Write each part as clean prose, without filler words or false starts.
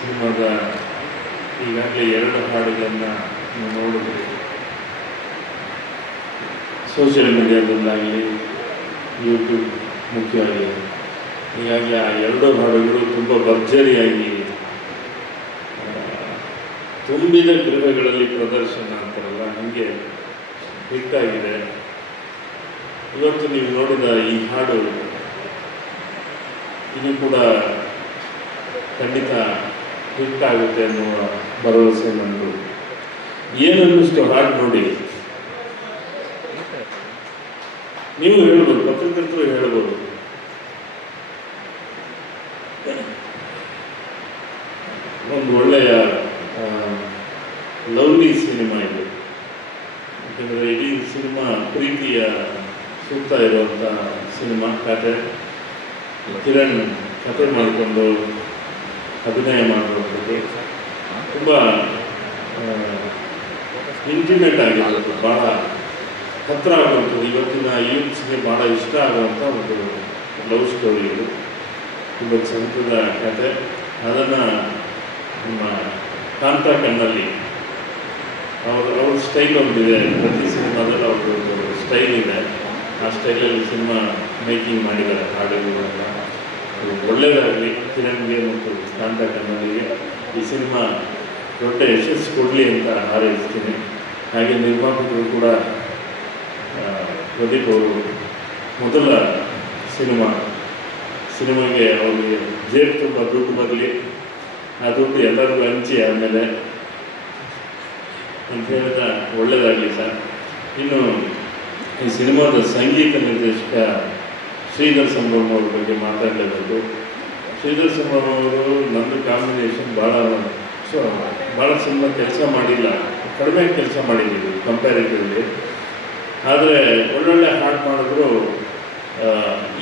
ಸಿನಿಮಾದ ಈಗಾಗಲೇ 2 ಹಾಡುಗಳನ್ನು ನೀವು ನೋಡಿದ್ರಿ. ಸೋಷಿಯಲ್ ಮೀಡಿಯಾದಲ್ಲಾಗಲಿ ಯೂಟ್ಯೂಬ್ ಮುಖ್ಯವಾಗಿ ಹೀಗಾಗಿ ಆ 2 ಹಾಡುಗಳು ತುಂಬ ಭರ್ಜರಿಯಾಗಿ ತುಂಬಿದ ಗೃಹಗಳಲ್ಲಿ ಪ್ರದರ್ಶನ ಅಂತಾರಲ್ಲ ಹಾಗೆ ಹಿಟ್ಟಾಗಿದೆ. ಇವತ್ತು ನೀವು ನೋಡಿದ ಈ ಹಾಡು ಇದು ಕೂಡ ಖಂಡಿತ ಹಿಟ್ಟಾಗುತ್ತೆ ಅನ್ನುವ ಭರವಸೆ ನನ್ನದು. ಏನನ್ನಿಷ್ಟು ಹಾಡು ನೋಡಿ ನೀವು ಹೇಳ್ಬೋದು, ಪತ್ರಕರ್ತರು ಹೇಳ್ಬೋದು. ಒಂದು ಒಳ್ಳೆಯ ಲವ್ಲಿ ಸಿನಿಮಾ ಇದು. ಯಾಕೆಂದರೆ ಇಡೀ ಸಿನಿಮಾ ಪ್ರೀತಿಯ ಸುತ್ತ ಇರುವಂಥ ಸಿನಿಮಾ. ಕತೆ ಕಿರಣ್ ಕತೆ ಮಾಡಿಕೊಂಡು ಅಭಿನಯ ಮಾಡಿರುವಂಥದ್ದು ತುಂಬ ಇಂಟಿಮೇಟ್ ಆಗಿರೋದು, ಭಾಳ ಹತ್ತಿರ ಆಗುವಂಥದ್ದು. ಇವತ್ತಿನ ಯೂತ್ಸ್ಗೆ ಭಾಳ ಇಷ್ಟ ಆಗುವಂಥ ಒಂದು ಲವ್ ಸ್ಟೋರಿ ಇದು. ತುಂಬ ಚಂದದ ಕತೆ. ಅದನ್ನು ನಮ್ಮ ಕಾಂತ ಕಣ್ಣಲ್ಲಿ ಅವ್ರ ಸ್ಟೈಲ್ ಒಂದಿದೆ. ಪ್ರತಿ ಸಿನಿಮಾದಲ್ಲಿ ಅವ್ರದ್ದು ಸ್ಟೈಲ್ ಇದೆ. ಆ ಸ್ಟೈಲಲ್ಲಿ ಸಿನಿಮಾ ಮೇಕಿಂಗ್ ಮಾಡಿದ್ದಾರೆ ಹಾಡುಗಳೆಲ್ಲ. ಒಳ್ಳೆಯದಾಗಲಿ ಕಿರಣ್ಗೆ ಮತ್ತು ಕಾಂತ ಕಣ್ಣಲ್ಲಿಗೆ. ಈ ಸಿನಿಮಾ ದೊಡ್ಡ ಯಶಸ್ಸು ಕೊಡಲಿ ಅಂತ ಹಾರೈಸ್ತೀನಿ. ಹಾಗೆ ನಿರ್ಮಾಪಕರು ಕೂಡ ಪ್ರದೀಪ್ ಅವರು ಮೊದಲ ಸಿನಿಮಾಗೆ ಅವ್ರಿಗೆ ಜೇಬು ತುಂಬ ದುಡ್ಡು ಬರಲಿ, ಆ ದುಡ್ಡು ಎಲ್ಲರಿಗೂ ಹಂಚಿ ಆಮೇಲೆ ಅಂತ ಹೇಳಿದ ಒಳ್ಳೆಯದಾಗಲಿ ಸರ್. ಇನ್ನು ಈ ಸಿನಿಮಾದ ಸಂಗೀತ ನಿರ್ದೇಶಕ ಶ್ರೀಧರ್ ಸಂಭ್ರಮ್ ಅವ್ರ ಬಗ್ಗೆ ಮಾತಾಡಲೇಬೇಕು. ಶ್ರೀಧರ್ ಸಂಭ್ರಮ್ ಅವರು ನಂದು ಕಾಂಬಿನೇಷನ್ ಭಾಳ ಸಿನಿಮಾ ಕೆಲಸ ಮಾಡಿಲ್ಲ, ಕಡಿಮೆ ಕೆಲಸ ಮಾಡಿದ್ದೀವಿ ಕಂಪ್ಯಾರಿಟಿವ್ಲಿ. ಆದರೆ ಒಳ್ಳೊಳ್ಳೆ ಹಾಡು ಮಾಡಿದ್ರು.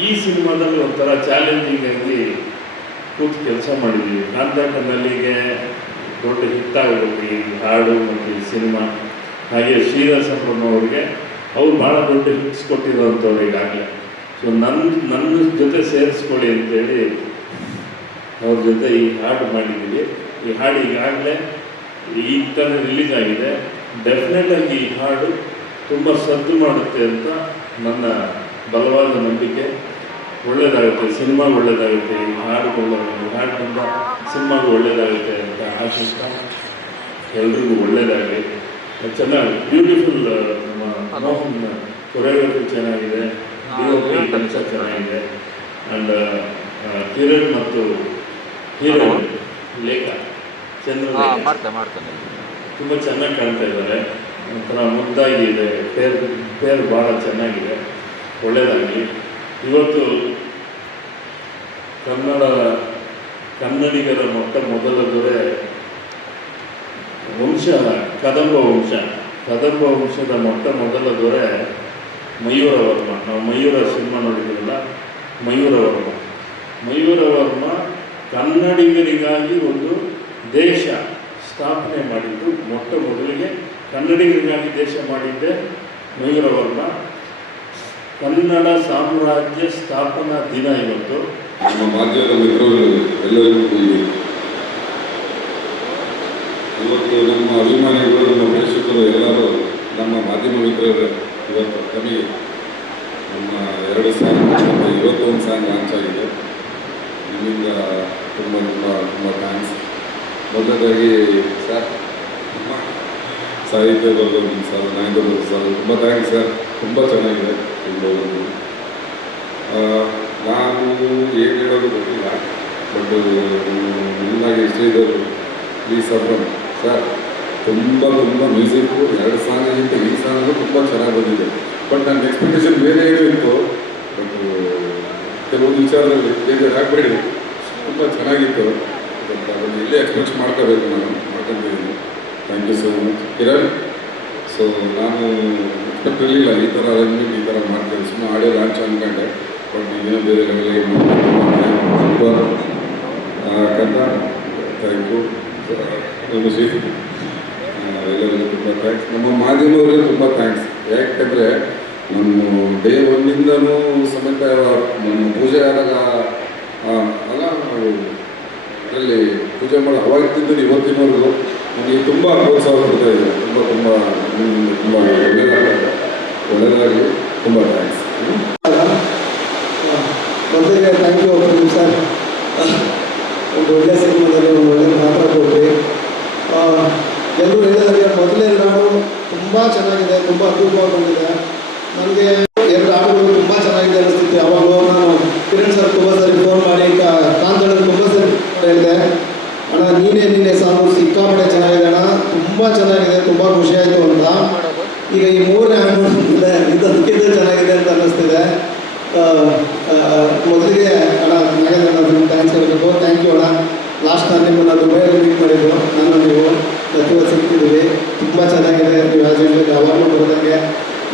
ಈ ಸಿನಿಮಾದಲ್ಲಿ ಒಂಥರ ಚಾಲೆಂಜಿಂಗ್ ಆಗಿ ಕೂತು ಕೆಲಸ ಮಾಡಿದ್ದೀವಿ. ಕಾಂತ ಕಣ್ಣಲ್ಲಿಗೆ ದೊಡ್ಡ ಹಿಟ್ಟಾಗಬೇಕು ಈ ಹಾಡು ಮತ್ತು ಈ ಸಿನಿಮಾ. ಹಾಗೆ ಶ್ರೀಧರ್ ಸಂಭ್ರಮ್ ಅವ್ರಿಗೆ ಅವ್ರು ಭಾಳ ದೊಡ್ಡ ಹಿಟ್ಸ್ ಕೊಟ್ಟಿರೋವಂಥವ್ರು ಈಗಾಗಲೇ. ಸೊ ನನ್ನ ಜೊತೆ ಸೇರಿಸ್ಕೊಳ್ಳಿ ಅಂತೇಳಿ ಅವ್ರ ಜೊತೆ ಈ ಹಾಡು ಮಾಡಿದ್ದೀವಿ. ಈ ಹಾಡು ಈಗಾಗಲೇ ಈಗ ತಾನೇ ರಿಲೀಸ್ ಆಗಿದೆ. ಡೆಫಿನೆಟಾಗಿ ಈ ಹಾಡು ತುಂಬ ಸದ್ದು ಮಾಡುತ್ತೆ ಅಂತ ನನ್ನ ಬಲವಾದ ನಂಬಿಕೆ. ಒಳ್ಳೆಯದಾಗುತ್ತೆ, ಸಿನಿಮಾಗೆ ಒಳ್ಳೆಯದಾಗುತ್ತೆ, ಈ ಹಾಡಿನಿಂದ ಸಿನಿಮಾಗೂ ಒಳ್ಳೆಯದಾಗುತ್ತೆ ಅಂತ ಆಶಿಸ್ತಾ ಎಲ್ರಿಗೂ ಒಳ್ಳೆಯದಾಗಲಿ. ಚೆನ್ನಾಗಿ ಬ್ಯೂಟಿಫುಲ್. ನಮ್ಮ ಮೋಹನ್ ಕೊರಿಯೋಗ್ರಫಿ ಚೆನ್ನಾಗಿದೆ, DOP ಕೆಲಸ ಚೆನ್ನಾಗಿದೆ. ಆ್ಯಂಡ್ ಕಿರಣ್ ಮತ್ತು ಹೀರೋಯಿನ್ ಲೇಖಾ ತುಂಬ ಚೆನ್ನಾಗಿ ಕಾಣ್ತಾ ಇದ್ದಾರೆ. ಒಂಥರ ಮುದ್ದಾಗಿ ಇದೆ. ಪೇರ್ ಭಾಳ ಚೆನ್ನಾಗಿದೆ. ಒಳ್ಳೆಯದಾಗಲಿ. ಇವತ್ತು ಕನ್ನಡಿಗರ ಮೊದಲ ದೊರೆ ಕದಂಬ ವಂಶದ ಮೊದಲ ದೊರೆ ಮಯೂರ ವರ್ಮ. ನಾವು ಮಯೂರ ಸಿನಿಮಾ ನೋಡಿದ್ದೀರಲ್ಲ, ಮಯೂರ ವರ್ಮ ಕನ್ನಡಿಗರಿಗಾಗಿ ಒಂದು ದೇಶ ಸ್ಥಾಪನೆ ಮಾಡಿದ್ದು. ಮೊದಲಿಗೆ ಕನ್ನಡಿಗರಿಗಾಗಿ ದೇಶ ಮಾಡಿದ್ದೆ ಮಯೂರ ವರ್ಮ. ಕನ್ನಡ ಸಾಮ್ರಾಜ್ಯ ಸ್ಥಾಪನಾ ದಿನ ಇವತ್ತು. ನಮ್ಮ ಮಾಧ್ಯಮದ ಮಿತ್ರರು ಎಲ್ಲರಿಗೂ ಇವತ್ತು ನಮ್ಮ ಅಭಿಮಾನಿಗಳು, ನಮ್ಮ ಪ್ರೇಕ್ಷಕರು ಎಲ್ಲರೂ ನಮ್ಮ ಮಾಧ್ಯಮ ಮಿತ್ರರು ಇವತ್ತು ನಮಗೆ ನಮ್ಮ 2 ಸಾಂಗ್ ಮತ್ತು 21 ಸಾಂಗ್ ಲಾಂಚ್ ಆಗಿದೆ. ನಿಮ್ಮಿಂದ ತುಂಬ ಥ್ಯಾಂಕ್ಸ್. ಮೊದಲದಾಗಿ ಸರ್ ಸಾಹಿತ್ಯ ಬರ್ಬೋದು ಸರ್, ನಾಯಕ ಸರ್, ತುಂಬ ಥ್ಯಾಂಕ್ಸ್ ಸರ್. ತುಂಬ ಚೆನ್ನಾಗಿದೆ. ನಾನು ಏನು ಹೇಳೋದು ಗೊತ್ತಿಲ್ಲ, ಬಟ್ ನಿಮ್ಮಾಗಿ ಶ್ರೀಧರ್ ಸಂಭ್ರಮ್ ಸರ್ ತುಂಬ ಮ್ಯೂಸಿಕ್ಕು 2 ಸಾಂಗಿಗಿಂತ ಈ ಸಾಂಗು ತುಂಬ ಚೆನ್ನಾಗಿ ಬಂದಿದೆ. ಬಟ್ ನನ್ನ ಎಕ್ಸ್ಪೆಕ್ಟೇಷನ್ ಬೇರೆ ಏನೂ ಇತ್ತು. ಬಟ್ ಕೆಲವೊಂದು ವಿಚಾರದಲ್ಲಿ ಬೇಜಾರಾಗಬೇಡಿ, ತುಂಬ ಚೆನ್ನಾಗಿತ್ತು. ಬಟ್ ಅದನ್ನು ಇಲ್ಲೇ ಎಕ್ಸ್ಪ್ರೆಸ್ ಮಾಡ್ಕೊಂಡಿದ್ದೀನಿ. Thank you so much Kiran. So ನಾನು ಎಕ್ಸ್ಪೆಕ್ಟ್ ಇರಲಿಲ್ಲ ಈ ಥರ ಅರೇಂಜ್ಮೆಂಟ್ ಈ ಥರ ಮಾಡ್ತೀನಿ. ಸುಮ್ಮನೆ ಆಡಿಯೋ ಲಾಂಚ್ ಅಂದ್ಕೊಂಡೆ. ಬಟ್ ಇನ್ನೇನೋ ಬೇರೆ ಲೆವೆಲ್ಗೆ ತುಂಬ ಕಂದ ಥ್ಯಾಂಕ್ ಯು. ನಮ್ಮ ಎಲ್ಲರಿಗೂ ತುಂಬ ಥ್ಯಾಂಕ್ಸ್. ನಮ್ಮ ಮಾಧ್ಯಮದವರಿಗೆ ತುಂಬ ಥ್ಯಾಂಕ್ಸ್. ಯಾಕೆಂದರೆ ನಮ್ಮ ಡೇ 1 ಸಮೇತ ನಮ್ಮ ಪೂಜೆ ಆದಾಗ ಅಲ್ಲ ನಾವು ಅದರಲ್ಲಿ ಪೂಜೆ ಮಾಡೋ ಅವಾಗಿದ್ದರೆ ಇವತ್ತಿನವರೆಗೂ ನನಗೆ ತುಂಬ ಪ್ರೋತ್ಸಾಹ ಕೊಡ್ತಾ ಇದೆ. ತುಂಬ ತುಂಬ ತುಂಬ ಒಳ್ಳೆಯದಾಗಲಿ. ತುಂಬ ಥ್ಯಾಂಕ್ಸ್. ಮೊದಲಿಗೆ ಥ್ಯಾಂಕ್ ಯು ಪ್ರದೀಪ್ ಸರ್. ಒಂದು ಒಳ್ಳೆಯ ಸಿನಿಮಾದಲ್ಲಿ ಒಂದು ಒಳ್ಳೆಯ ಪಾತ್ರ ಕೊಡ್ರಿ. ಎಲ್ಲರೂ ಹೇಳಿದಾಗೆ ಮೊದಲೇ ಹಾಡು ತುಂಬ ಚೆನ್ನಾಗಿದೆ, ತುಂಬ ಅದ್ಭುತವಾಗಿ ಬಂದಿದೆ. ನನಗೆ ಎರಡು ಹಾಡುಗಳು ತುಂಬ ಚೆನ್ನಾಗಿದೆ ಅನಿಸ್ತಿತ್ತು. ಯಾವಾಗಲೂ ನಾನು ಕಿರಣ್ ಸರ್ ತುಂಬ ಸರಿ ಫೋನ್ ಮಾಡಿ ಕಾಂತಣ್ಣನ ತುಂಬ ಸರಿ ಹೇಳಿದೆ, ಅಣ್ಣ ನೀನೇ ಸಾಂಗು ಸಿಕ್ಕಾಪಟ್ಟೆ ಚೆನ್ನಾಗಿದೆ ಅಣ್ಣ, ತುಂಬ ಚೆನ್ನಾಗಿದೆ, ತುಂಬ ಖುಷಿ ಆಯಿತು ಅಂತ. ಈಗ ಈ ಮೂರನೇ ಹಾಡು ನೋಡಿದ್ರೆ ಇದು ಅದಕ್ಕಿಂತ ಚೆನ್ನಾಗಿದೆ ಅಂತ ಅನ್ನಿಸ್ತಿದೆ. ಮೊದಲಿಗೆ ಅಣ್ಣ ನಾಗೇಂದ್ರ ಥ್ಯಾಂಕ್ಸ್ ಹೇಳಬೇಕು. ಥ್ಯಾಂಕ್ ಯು ಅಣ್ಣ. ಲಾಸ್ಟ್ ನಾನು ನಿಮ್ಮನ್ನು ದುಬೈಯಲ್ಲಿ ಮೀಟ್ ಮಾಡಿದ್ದು, ನಾನು ನೀವು ಇವತ್ತು ಸಿಗ್ತಿದ್ದೀವಿ. ತುಂಬ ಚೆನ್ನಾಗಿದೆ. ನೀವು ಆಸ್ ಯೂಶುವಲ್ ಯಾವಾಗಲೂ ಬರೋದಂಗೆ.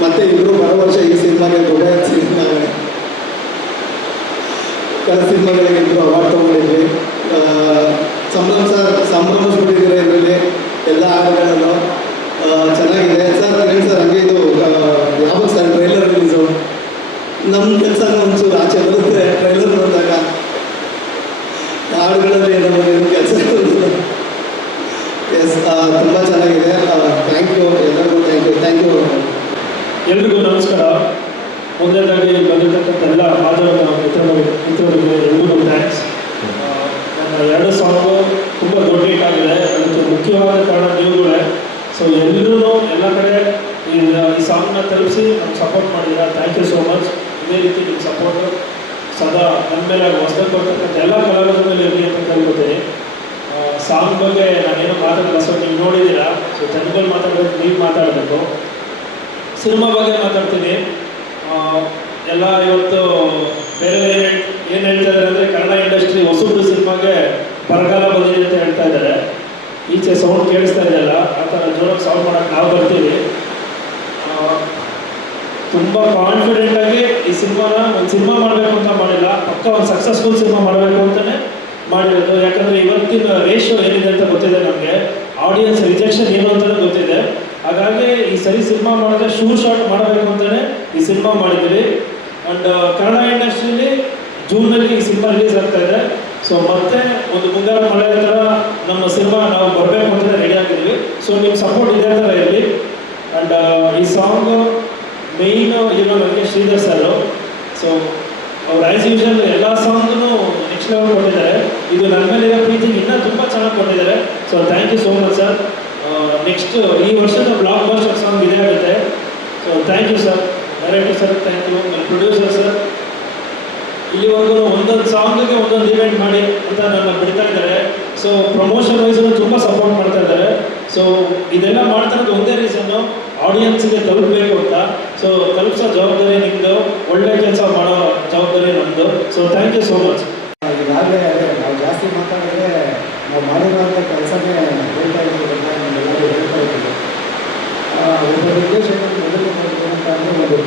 ಮತ್ತು ಇಬ್ಬರು ಬರೋ ವರ್ಷ ಈ ಸಿನಿಮಾಗೆ ದುಬೈ ಸಿನಿಮಾಗೆ ಸಿನಿಮಾಗಳಿಗೆ ಇಬ್ಬರು ಅವಾರ್ಡ್ ತೊಗೊಂಡಿದ್ವಿ. ಸಂಭ್ರಮಿಸ್ಬಿಟ್ಟಿದ್ದೀರ ಇದರಲ್ಲಿ ಎಲ್ಲ ಹಾಡುಗಳಲ್ಲೂ ಚೆನ್ನಾಗಿದೆ ಸರ್. ಹೇಳಿ ಸರ್, ಹಂಗೆ ಇದು ಯಾವಾಗ ಸರ್ ಟ್ರೈಲರ್ ರಿಲೀಸು? ನಮ್ಮ ಕೆಲಸ ಒಂಚೂರು ಆಚೆ ಬರುತ್ತೆ ಟ್ರೈಲರ್ ನೋಡಿದಾಗ. ಹಾಡುಗಳಲ್ಲಿ ನಮಗೆ ಕೆಲಸ ಎಸ್, ತುಂಬ ಚೆನ್ನಾಗಿದೆ. ಥ್ಯಾಂಕ್ ಯು ಎಲ್ಲರಿಗೂ. Thank you. ಎಲ್ರಿಗೂ ನಮಸ್ಕಾರ. ಮೊದಲನೇದಾಗಿ ಬಂದಿರತಕ್ಕಂಥ ಎಲ್ಲ ಮಾಧ್ಯಮದ ಮಿತ್ರರಿಗೆ ಎಲ್ರಿಗೂ ಥ್ಯಾಂಕ್ಸ್. ನನ್ನ ಎರಡು ಸಾಂಗು ತುಂಬ ದೊಡ್ಡ ಹಿಟ್ ಆಗಿದೆ. ಅದಕ್ಕೆ ಮುಖ್ಯವಾದ ಕಾರಣ ನೀವುಗಳೇ. ಸೊ ಎಲ್ಲರೂ ಎಲ್ಲ ಕಡೆ ಈ ಸಾಂಗ್ನ ತಲುಪಿಸಿ ನಮ್ಗೆ ಸಪೋರ್ಟ್ ಮಾಡಿದ್ದೀರಾ. Thank you so much. ಇದೇ ರೀತಿ ನಿಮ್ಮ ಸಪೋರ್ಟು ಸದಾ ನನ್ನ ಮೇಲೆ ಹೊಸದಾಗಿ ಬರ್ತಕ್ಕಂಥ ಎಲ್ಲ ಕಲಾವಿದರ ಮೇಲೆ ಇರಲಿ ಅಂತ ಕೇಳ್ಕೊತೀನಿ. ಸಾಂಗ್ ಬಗ್ಗೆ ನಾನೇನೋ ಮಾತಾಡಲ್ಲ. ಸೊ ನೀವು ನೋಡಿದ್ದೀರಾ. ಸೊ ಜನಗಳು ಮಾತಾಡಬೇಕು, ನೀವು ಮಾತಾಡಬೇಕು. ಸಿನಿಮಾ ಬಗ್ಗೆ ಮಾತಾಡ್ತೀನಿ. ಎಲ್ಲ ಇವತ್ತು ಬೇರೆ ಬೇರೆ ಏನು ಹೇಳ್ತಾ ಇದ್ದಾರೆ ಅಂದರೆ, ಕನ್ನಡ ಇಂಡಸ್ಟ್ರಿ ಹೊಸಬ್ರು ಸಿನಿಮಾಗೆ ಬರಗಾಲ ಬಂದಿದೆ ಅಂತ ಹೇಳ್ತಾ ಇದ್ದಾರೆ. ಈಚೆ ಸೌಂಡ್ ಕೇಳಿಸ್ತಾ ಇದೆಯಲ್ಲ, ಆ ಥರ ಜೋರಾಗಿ ಸೌಂಡ್ ಮಾಡೋಕ್ಕೆ ನಾವು ಬರ್ತೀವಿ. ತುಂಬ ಕಾನ್ಫಿಡೆಂಟಾಗಿ ಈ ಸಿನಿಮಾನ ಒಂದು ಸಿನಿಮಾ ಮಾಡಬೇಕು ಅಂತ ಮಾಡಿಲ್ಲ, ಪಕ್ಕ ಒಂದು ಸಕ್ಸಸ್ಫುಲ್ ಸಿನಿಮಾ ಮಾಡಬೇಕು ಅಂತಲೇ ಮಾಡಿರೋದು. ಯಾಕಂದರೆ ಇವತ್ತಿನ ರೇಷೋ ಏನಿದೆ ಅಂತ ಗೊತ್ತಿದೆ ನಮಗೆ, ಆಡಿಯನ್ಸ್ ರಿಜೆಕ್ಷನ್ ಏನು ಅಂತಲೇ ಗೊತ್ತಿದೆ. ಹಾಗಾಗಿ ಈ ಸರಿ ಸಿನಿಮಾ ಮಾಡಿದ್ರೆ ಶೂರ್ ಶಾಟ್ ಮಾಡಬೇಕು ಅಂತಲೇ ಈ ಸಿನಿಮಾ ಮಾಡಿದ್ದೀವಿ. ಆ್ಯಂಡ್ ಕನ್ನಡ ಇಂಡಸ್ಟ್ರಿಯಲ್ಲಿ ಜೂನಲ್ಲಿ ಈ ಸಿನಿಮಾ ರಿಲೀಸ್ ಆಗ್ತಾ ಇದೆ. ಸೊ ಮತ್ತೆ ಒಂದು ಮುಂಗಾರು ಮಳೆ ಥರ ನಮ್ಮ ಸಿನಿಮಾ ನಾವು ಬರಬೇಕು ಅಂತಲೇ ರೆಡಿ ಆಗಿದ್ದೀವಿ. ಸೊ ನಿಮ್ಮ ಸಪೋರ್ಟ್ ಇದೇ ಥರ ಇರಲಿ. ಆ್ಯಂಡ್ ಈ ಸಾಂಗು ಮೇಯ್ನ್ ಹೀರೋ ನನಗೆ ಶ್ರೀಧರ್ ಸರ್. ಸೊ ಅವ್ರು ಆ್ಯಸ್ ಯೂಶಲ್ ಎಲ್ಲ ಸಾಂಗ್ನು ನೆಕ್ಸ್ಟ್ ಲೆವೆಲ್ ಕೊಟ್ಟಿದ್ದಾರೆ. ಇದು ನನ್ನ ಮೇಲಿರೋ ಪ್ರೀತಿಗೆ ಇನ್ನೂ ತುಂಬ ಚೆನ್ನಾಗಿ ಕೊಟ್ಟಿದ್ದಾರೆ. So thank you so much sir. Next ಈ ವರ್ಷದ ಬ್ಲಾಕ್ ಬಸ್ಟರ್ ಸಾಂಗ್ ಇದೇ ಆಗುತ್ತೆ. So thank you sir. Director sir thank you. ನನ್ನ ಪ್ರೊಡ್ಯೂಸರ್ ಸರ್ ಇಲ್ಲಿವರೆಗೂ ಒಂದೊಂದು ಸಾಂಗಿಗೆ ಒಂದೊಂದು ಇವೆಂಟ್ ಮಾಡಿ ಅಂತ ನನ್ನ ಬಿಡ್ತಾ ಇದ್ದಾರೆ. ಸೊ ಪ್ರಮೋಷನ್ ವೈಸನ್ನು ತುಂಬ ಸಪೋರ್ಟ್ ಮಾಡ್ತಾ ಇದ್ದಾರೆ. ಸೊ ಇದೆಲ್ಲ ಮಾಡ್ತಾ ಇರೋದು ಒಂದೇ ರೀಸನ್ನು, ಆಡಿಯನ್ಸ್ಗೆ ತಲುಪಬೇಕು ಅಂತ. ಸೊ ತಲುಪಿಸೋ ಜವಾಬ್ದಾರಿ ನಿಮ್ಮದು, ಒಳ್ಳೆ ಕೆಲಸ ಮಾಡೋ ಜವಾಬ್ದಾರಿ ನಮ್ಮದು. So thank you so much. ಈಗಾಗಲೇ ನಾವು ಜಾಸ್ತಿ ಮಾತಾಡಿದ್ರೆ ನಾವು ಮಾಡಿರುವಂಥ ಕೆಲಸನೇ ಹೇಳ್ತಾ ಇದ್ದೀವಿ ಅಂತ ನಮ್ಮೆಲ್ಲರೂ ಹೇಳ್ತಾ ಇದ್ದೀವಿ. ಒಬ್ಬ ನಿರ್ದೇಶಕರು ಮೊದಲು ಏನಂತ ಅಂದರೆ ಒಂದು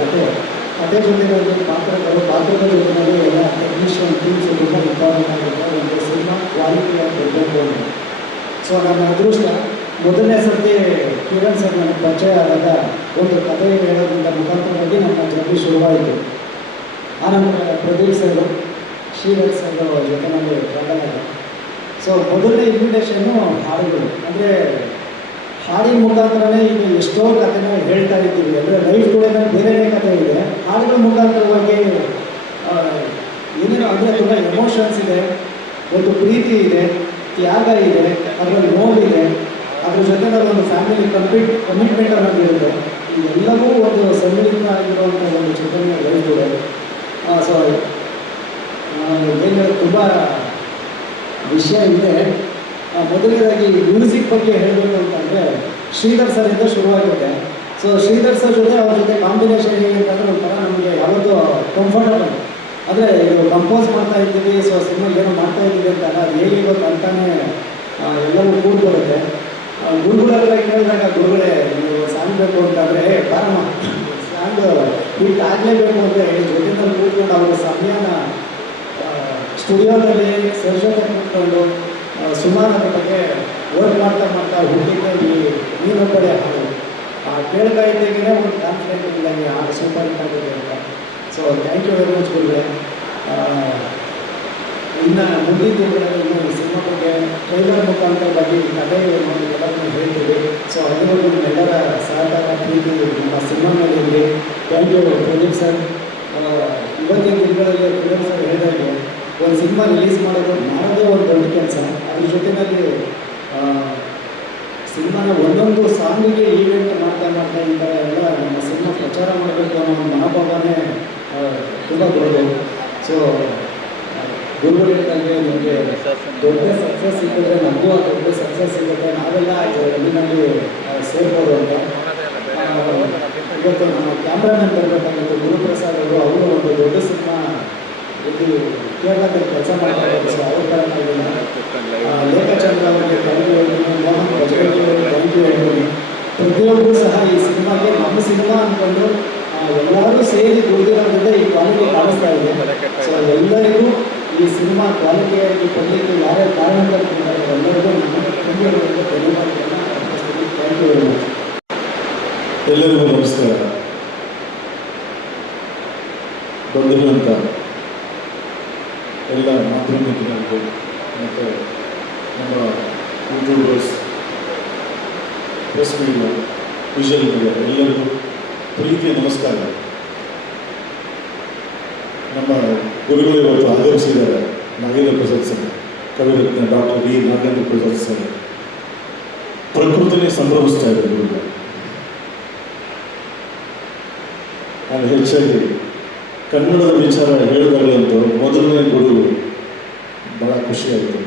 ಕತೆ ಜೊತೆಯಲ್ಲಿ ಪಾತ್ರದ ಜೊತೆಯಲ್ಲಿ ಎಲ್ಲ ಟೆಕ್ನಿಷಿಯನ್ ಟೀಮ್ಸ್ ತುಂಬ ಇಂಪಾರ್ಟೆಂಟ್ ಆಗುತ್ತೆ ಒಂದು ಸಿನಿಮಾ ಕ್ವಾಲಿಟಿಯಾಗಿ ಬರಬೇಕು ಅಂತ. ಸೊ ನನ್ನ ಅದೃಷ್ಟ ಮೊದಲನೇ ಸರ್ತಿ ಕಿರಣ್ ಸರ್ ನನಗೆ ಪರಿಚಯ ಆದಾಗ ಒಂದು ಕತೆ ಹೇಳೋದ್ರಿಂದ ಮುಖಾಂತರವಾಗಿ ನನ್ನ ಜರ್ನಿ ಶುರುವಾಯಿತು. ಆನಂತರ ಪ್ರದೀಪ್ ಸರ್, ಶ್ರೀಧರ್ ಸರ್ ಜೊತೆನಲ್ಲಿ ಬಂದಾಗ ಸೊ ಮೊದಲನೇ ಇನ್ವಿಟೇಷನ್ನು ಹಾಡುಗಳು. ಅಂದರೆ ಹಾಡಿನ ಮುಖಾಂತರನೇ ಈಗ ಎಷ್ಟೋ ಕಥೆನ ಹೇಳ್ತಾ ಇದ್ದೀವಿ. ಅಂದರೆ ಲೈಫ್ ಟುಡೇನಲ್ಲಿ ಬೇರೆಯೇ ಕಥೆ ಇದೆ. ಹಾಡುಗಳ ಮುಖಾಂತರವಾಗಿ ಏನೇನೋ ಅಂದರೆ ತುಂಬ ಎಮೋಷನ್ಸ್ ಇದೆ, ಒಂದು ಪ್ರೀತಿ ಇದೆ, ತ್ಯಾಗ ಇದೆ, ಅದರಲ್ಲಿ ನೋವಿದೆ, ಅದ್ರ ಜೊತೆನಲ್ಲಿ ಒಂದು ಫ್ಯಾಮಿಲಿ ಕಮಿಟ್ಮೆಂಟ್ ಅನ್ನೋದಿರುತ್ತೆ. ಇದೆಲ್ಲವೂ ಒಂದು ಸಮ್ಮಿಳಿತ ಆಗಿರುವಂಥ ಒಂದು ಚಿತ್ರಣ ಲೈಫ್ ಟುಡೇ. ಸೊ ಏನು ತುಂಬ ವಿಷಯ ಇದೆ. ಮೊದಲನೇದಾಗಿ ಮ್ಯೂಸಿಕ್ ಬಗ್ಗೆ ಹೇಳಬೇಕು ಅಂತಂದರೆ ಶ್ರೀಧರ್ ಸರಿಂದ ಶುರುವಾಗುತ್ತೆ. ಸೊ ಶ್ರೀಧರ್ ಸರ್ ಜೊತೆ ಅವ್ರ ಜೊತೆ ಕಾಂಬಿನೇಷನ್ ಹೇಗೆ ಅಂತಂದರೆ ಒಂಥರ ನಮಗೆ ಯಾವತ್ತೂ ಕಂಫರ್ಟಬಲ್. ಅಂದರೆ ಇದು ಕಂಪೋಸ್ ಮಾಡ್ತಾ ಇದ್ದೀವಿ, ಸೊ ಸಿನಿಮಾ ಏನೋ ಮಾಡ್ತಾ ಇದ್ದೀವಿ ಅಂತ ಅದು ಹೇಗೆ ಗೊತ್ತು ಅಂತಾನೆ ಎಲ್ಲವೂ ಕೂಡಿ ಬರುತ್ತೆ. ಗುರುಗಳೆಲ್ಲ ಕೇಳಿದಾಗ ಗುರುಗಳೇ ನೀವು ಸಾಂಗ್ ಬೇಕು ಅಂತಂದರೆ ಬಾರಮ್ಮ ಸಾಂಗ್ ಹಿಟ್ ಆಗಲೇಬೇಕು ಅಂತ ಹೇಳಿ ಜೊತೆನಲ್ಲಿ ಕೂತ್ಕೊಂಡು ಅವರ ಸಮಯನ ಸ್ಟುಡಿಯೋದಲ್ಲಿ ಸರ್ ಜೊತೆ ಕೂತ್ಕೊಂಡು ಸುಮಾರು ಅದ್ರ ಬಗ್ಗೆ ವರ್ಕ್ ಮಾಡ್ತಾ ಹುಟ್ಟಿದ್ದೆ ನೀನೊಬ್ಬರೇ ಹಾಡು ಕೇಳ್ತಾ ಇದ್ದಾಗೇ ಒಂದು ಕಾನ್ಫಿಡೆಂಟ್ ಇದ್ದಂಗೆ ಹಾಡು ಸೂಪರ್ ಹಿಟ್ ಆಗಿದೆ ಅಂತ. So thank you very much ಗುರುಗಳೇ. ಇನ್ನು ಮುಂದಿನ ದಿನಗಳಲ್ಲಿ ಇನ್ನೂ ಈ ಸಿನಿಮಾ ಬಗ್ಗೆ ಟ್ರೈಲರ್ ಮುಖಾಂತರ ಬಗ್ಗೆ ಈ ಕಥೆ ನೋಡಿ ಎಲ್ಲರನ್ನೂ ಹೇಳ್ತೀವಿ. ಸೊ ಅಲ್ಲಿವರೆಗೂ ನಿಮ್ಮೆಲ್ಲರ ಸಹಕಾರ ಪ್ರೀತಿ ನಮ್ಮ ಸಿನಿಮಾ ಮೇಲೆ ಇರಲಿ. Thank you Pradeep sir. ಇವತ್ತಿನ ದಿನಗಳಲ್ಲಿ ಪ್ರದೀಪ್ ಸರ್ ಹೇಳಿದಾಗೆ ಒಂದು ಸಿನಿಮಾ ರಿಲೀಸ್ ಮಾಡೋದು ಒಂದು ದೊಡ್ಡ ಕೆಲಸ. ಅದ್ರ ಜೊತೆಯಲ್ಲಿ ಸಿನಿಮಾನ ಒಂದೊಂದು ಸಾಂಗಿಗೆ ಈವೆಂಟ್ ಮಾಡ್ತಾ ಈ ಥರ ಎಲ್ಲ ನಮ್ಮ ಸಿನಿಮಾ ಪ್ರಚಾರ ಮಾಡಬೇಕು ಅನ್ನೋ ಒಂದು ಮನೋಭಾವನೆ ತುಂಬ ದೊಡ್ಡದು. ಸೊ ಗುರುಗಳು ಹೇಳಿದಂಗೆ ನಿಮಗೆ ದೊಡ್ಡ ಸಕ್ಸಸ್ ಸಿಕ್ಕಿದ್ರೆ ನಮಗೂ ಆ ದೊಡ್ಡ ಸಕ್ಸಸ್ ಸಿಗುತ್ತೆ, ನಾವೆಲ್ಲ ಇದರಲ್ಲಿ ಸೇರ್ಬೋದು ಅಂತ. ಇವತ್ತು ನಮ್ಮ ಕ್ಯಾಮ್ರಾಮನ್ ಬರಬೇಕಾಗಿತ್ತು ಗುರುಪ್ರಸಾದ್ ಅವರು ಒಂದು ದೊಡ್ಡ ಸಿನಿಮಾ ಇಲ್ಲಿ ಕೇರಳದಲ್ಲಿ ಕೆಲಸ ಮಾಡ್ತಾರೆ. ಸೊ ಅವ್ರ ಕಾರಣ ಲೇಖಚಂದ್ರ ಅವರಿಗೆ ಥ್ಯಾಂಕ್ ಯು ಹೇಳ್ತೀನಿ, ಮೋಹನ್ ಬಜರಂಗಿ ಅವರಿಗೆ ಥ್ಯಾಂಕ್ ಯು ಹೇಳ್ತೀನಿ. ಪ್ರತಿಯೊಬ್ಬರು ಸಹ ಈ ಸಿನಿಮಾಗೆ ನಮ್ಮ ಸಿನಿಮಾ ಅಂದ್ಕೊಂಡು ಎಲ್ಲರೂ ಸೇರಿ ದುಡಿದಿರೋದ್ರಿಂದ ಈ ಕ್ವಾಲಿಟಿ ಕಾಣಿಸ್ತಾ ಇದೆ. ಸೊ ಎಲ್ಲರಿಗೂ ಈ ಸಿನಿಮಾ ಕ್ವಾಲಿಟಿಯಾಗಿ ಕೊಡಲಿಕ್ಕೆ ಯಾರ್ಯಾರು ಕಾರಣಕರ್ತರಿದ್ದಾರೆ ಎಲ್ಲರಿಗೂ ನಮ್ಮ ತಂದೆಯವರಿಂದ ಧನ್ಯವಾದಗಳನ್ನು ಅರ್ಪಿಸ್ತೀನಿ. Thank you very much. ಎಲ್ಲರಿಗೂ ನಮಸ್ಕಾರ. ಬಂದಿರುವಂಥ ಎಲ್ಲ ಮಾಧ್ಯಮಿಕರಿಗೆ ಮತ್ತು ನಮ್ಮ YouTubers, press media, visual media ಎಲ್ಲರಿಗೂ ಪ್ರೀತಿಯ ನಮಸ್ಕಾರ. ನಮ್ಮ ಗುರುಗಳು ಇವತ್ತು ಆಗಮಿಸಿದ್ದಾರೆ. Nagendra Prasad sir, Kaviratna doctor V Nagendra Prasad sir. ಪ್ರಕೃತಿನೇ ಸಂಭ್ರಮಿಸ್ತಾ ಇದೆ ಗುರುಗಳು. ನಾನು ಹೆಚ್ಚಾಗಿ ಕನ್ನಡದ ವಿಚಾರ ಹೇಳಿದಾಗಲಂತೂ ಮೊದಲನೇ ಗುರುಗಳು ಭಾಳ ಖುಷಿಯಾಯಿತು.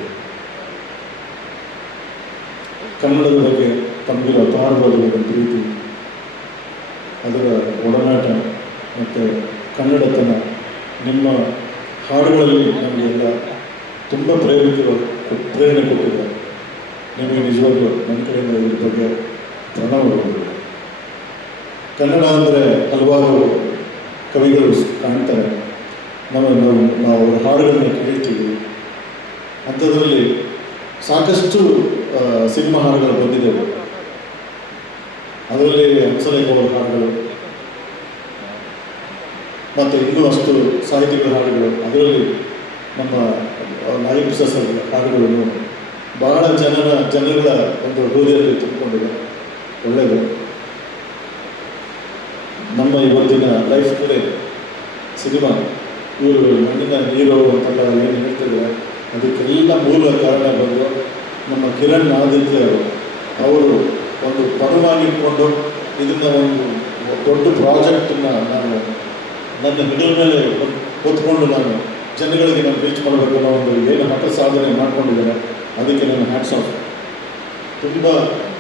ಕನ್ನಡದ ಬಗ್ಗೆ ತಮಗಿರೋ ಅಪಾರವಾದ ಪ್ರೀತಿ, ಅದರ ಒಡನಾಟ ಮತ್ತು ಕನ್ನಡತನ ನಿಮ್ಮ ಹಾಡುಗಳಲ್ಲಿ ನಮಗೆಲ್ಲ ತುಂಬ ಪ್ರೇರಣೆ ಕೊಟ್ಟಿದೆ. ನಿಮಗೆ ನಿಜವಾಗ್ಲೂ ನನ್ನ ಕಡೆಯಿಂದ ಇದ್ರ ಬಗ್ಗೆ ಪ್ರಣವಗಳು. ಕನ್ನಡ ಅಂದರೆ ಹಲವಾರು ಕವಿಗಳು ಕಾಣ್ತಾರೆ, ನಾವು ಅವರ ಹಾಡುಗಳನ್ನ ಕೇಳ್ತೀವಿ. ಅಂಥದ್ರಲ್ಲಿ ಸಾಕಷ್ಟು ಸಿನಿಮಾ ಹಾಡುಗಳು ಬಂದಿದ್ದೆವು. ಅದರಲ್ಲಿ ಹಂಸಲೇಖ ಅವರ ಹಾಡುಗಳು ಮತ್ತು ಇನ್ನೂ ಅಷ್ಟು ಸಾಹಿತ್ಯಿಕ ಹಾಡುಗಳು, ಅದರಲ್ಲಿ ನಮ್ಮ ನಾಗೇಂದ್ರ ಸರ್ ಹಾಡುಗಳನ್ನು ಬಹಳ ಜನಗಳ ಒಂದು ಹೃದಯದಲ್ಲಿ ತುಂಬಿಕೊಂಡಿದೆ. ಒಳ್ಳೆಯದು. ನಮ್ಮ ಇವತ್ತಿನ ಲೈಫ್ನಲ್ಲಿ ಸಿನಿಮಾ ಇವರು ಮಣ್ಣಿನ ಹೀರೋ ಅಂತೆಲ್ಲ ಏನು ಹೇಳ್ತಿದ್ದಾರೆ, ಅದಕ್ಕೆಲ್ಲ ಮೂಲ ಕಾರಣ ಬಂದು ನಮ್ಮ ಕಿರಣ್ ಆದಿತ್ಯ ಅವರು ಒಂದು ಪಣವಾಗಿಟ್ಕೊಂಡು ಇದನ್ನು ಒಂದು ದೊಡ್ಡ ಪ್ರಾಜೆಕ್ಟನ್ನು ನಾನು ನನ್ನ ಹೆಗಲ ಮೇಲೆ ಹೊತ್ಕೊಂಡು ನಾನು ಜನಗಳಿಗೆ ನಾನು ರೀಚ್ ಮಾಡಬೇಕು ಅನ್ನೋ ಒಂದು ಏನು ಹಠ ಸಾಧನೆ ಮಾಡ್ಕೊಂಡಿದ್ದಾರೆ. ಅದಕ್ಕೆ ನನ್ನ ಹ್ಯಾಟ್ಸ್ ಆಫ್. ತುಂಬ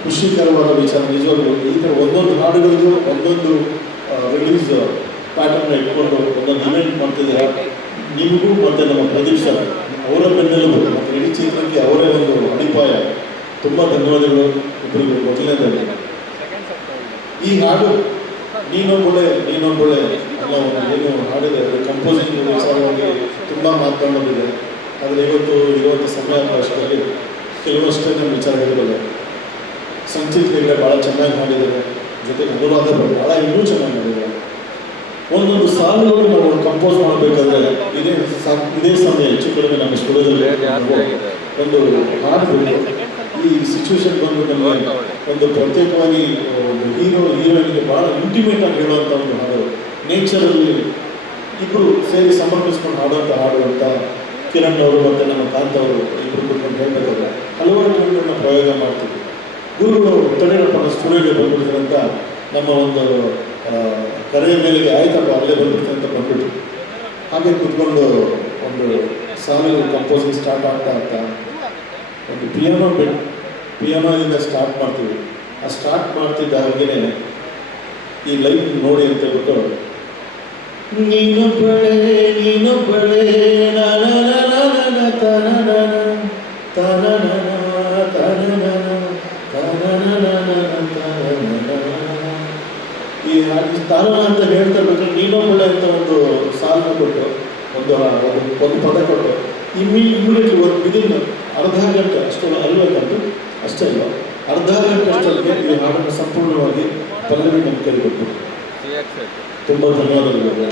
ಖುಷಿಕರವಾದ ವಿಚಾರ ನಿಜವಾಗ್ಲೂ. ಈ ಥರ ಒಂದೊಂದು ಹಾಡುಗಳಿಗೂ ಒಂದೊಂದು ರಿಲೀಸ್ ಪ್ಯಾಟರ್ನ್ ಇಟ್ಕೊಂಡು ಒಂದೊಂದು ಇವೆಂಟ್ ಮಾಡ್ತಿದ್ದಾರೆ. ನಿಮಗೂ ಮತ್ತು ನಮ್ಮ ಪ್ರದೀಪ್ ಸರ್ ಅವರ ಬೆನ್ನೆಲುಬು ಮತ್ತು ಇಡೀ ಚಿತ್ರಕ್ಕೆ ಅವರೇ ಒಂದು ಅಡಿಪಾಯ. ತುಂಬ ಧನ್ಯವಾದಗಳು ಇಬ್ಬರಿಗೂ. ಮೊದಲನೇದಾಗಿ ಈ ಹಾಡು ನೀನೊಬ್ಬಳೆ ಅನ್ನೋ ಒಂದು ಏನು ಹಾಡಿದೆ, ಅದು ಕಂಪೋಸಿಂಗ್ ವಿಚಾರವಾಗಿ ತುಂಬ ಮಾತನಾಡೋದಿದೆ. ಆದರೆ ಇವತ್ತು ಇರುವಂಥ ಸಮಯಾವಕಾಶದಲ್ಲಿ ಕೆಲವಷ್ಟೇ ನಮ್ಮ ವಿಚಾರ ಹೇಳಿರಲ್ಲ. ಸಂಚಿತ್ ಹೆಗ್ಡೆ ಭಾಳ ಚೆನ್ನಾಗಿ ಮಾಡಿದ್ದಾರೆ, ಜೊತೆಗೆ ಅನುವಾದ ಭಾಳ ಇನ್ನೂ ಚೆನ್ನಾಗಿ ಮಾಡಿದ್ದಾರೆ. ಒಂದೊಂದು ಸಾಲುಗಳು ನಾವು ಕಂಪೋಸ್ ಮಾಡಬೇಕಾದ್ರೆ ಇದೇ ಸಮಯ ಹೆಚ್ಚು ಕಡಿಮೆ ನಮ್ಮ ಸ್ಟುಡಿಯೋದಲ್ಲಿ ಒಂದು ಹಾಡು ಈ ಸಿಚುವೇಶನ್ ಬಂದು ನಮಗೆ ಒಂದು ಪ್ರತ್ಯೇಕವಾಗಿ ಒಂದು ಹೀರೋಯಿನ್ಗೆ ಭಾಳ ಇಂಟಿಮೇಟ್ ಆಗಿ ಹೇಳುವಂಥ ಒಂದು ಹಾಡು, ನೇಚರಲ್ಲಿ ಇಬ್ಬರು ಸೇರಿ ಸಮರ್ಪಿಸ್ಕೊಂಡು ಹಾಡುವಂಥ ಹಾಡು ಅಂತ ಕಿರಣ್ ಅವರು ಮತ್ತು ನಮ್ಮ ಕಾಂತ್ ಅವರು ಇಬ್ಬರು ಕುತ್ಕೊಂಡು ಹೇಳಬೇಕಾದ್ರೆ ಹಲವಾರು ಟ್ಯೂನ್ಗಳನ್ನ ಪ್ರಯೋಗ ಮಾಡ್ತೀವಿ. ಗುರುಗಳು ತಡೆಯಪ್ಪ ಸ್ಟುಡಿಯೋಗೆ ಬಂದ್ಬಿಡ್ತಾರೆ ಅಂತ ನಮ್ಮ ಒಂದು ಕರೆಯ ಮೇಲೆಗೆ ಆಯ್ತಪ್ಪ ಅಲ್ಲೇ ಬಂದ್ಬಿಡ್ತಾರೆ ಅಂತ ಬಂದ್ಬಿಟ್ಟು ಹಾಗೆ ಕುತ್ಕೊಂಡು ಒಂದು ಸಾಲು ಕಂಪೋಸಿಂಗ್ ಸ್ಟಾರ್ಟ್ ಆಗ್ತಾ ಒಂದು ಪಿಯಾನೋದಿಂದ ಸ್ಟಾರ್ಟ್ ಮಾಡ್ತೀವಿ. ಆ ಸ್ಟಾರ್ಟ್ ಮಾಡ್ತಿದ್ದ ಹಾಗೇನೆ ಈ ಲೈಫ್ ನೋಡಿ ಅಂತ ಹೇಳ್ಬಿಟ್ಟು ನೀನೊಬ್ಬಳೆ ಈ ತಾನ ಅಂತ ಹೇಳ್ತಾ ಇರ್ಬೇಕಾದ್ರೆ ನೀನೊಬ್ಬಳೆ ಅಂತ ಒಂದು ಸಾಲನ್ನ ಕೊಟ್ಟು ಒಂದು ಪದ ಕೊಟ್ಟು ಇಮಿಡಿಯೇಟ್ಲಿ ಒಂದು ವಿದಿನ್ ಅರ್ಧ ಗಂಟೆ ಅಷ್ಟು ಅಲ್ಬೇಕಂತೂ ಅಷ್ಟೇ ಅಲ್ವ, ಅರ್ಧ ಗಂಟೆ ಅಷ್ಟೊತ್ತಿಗೆ ಈ ಹಾಡನ್ನು ಸಂಪೂರ್ಣವಾಗಿ ಪಲ್ಲವಿ ನಮ್ಮ ಕೈಲಿ ಕೊಟ್ಟು ತುಂಬ ಧನ್ಯವಾದಗಳು.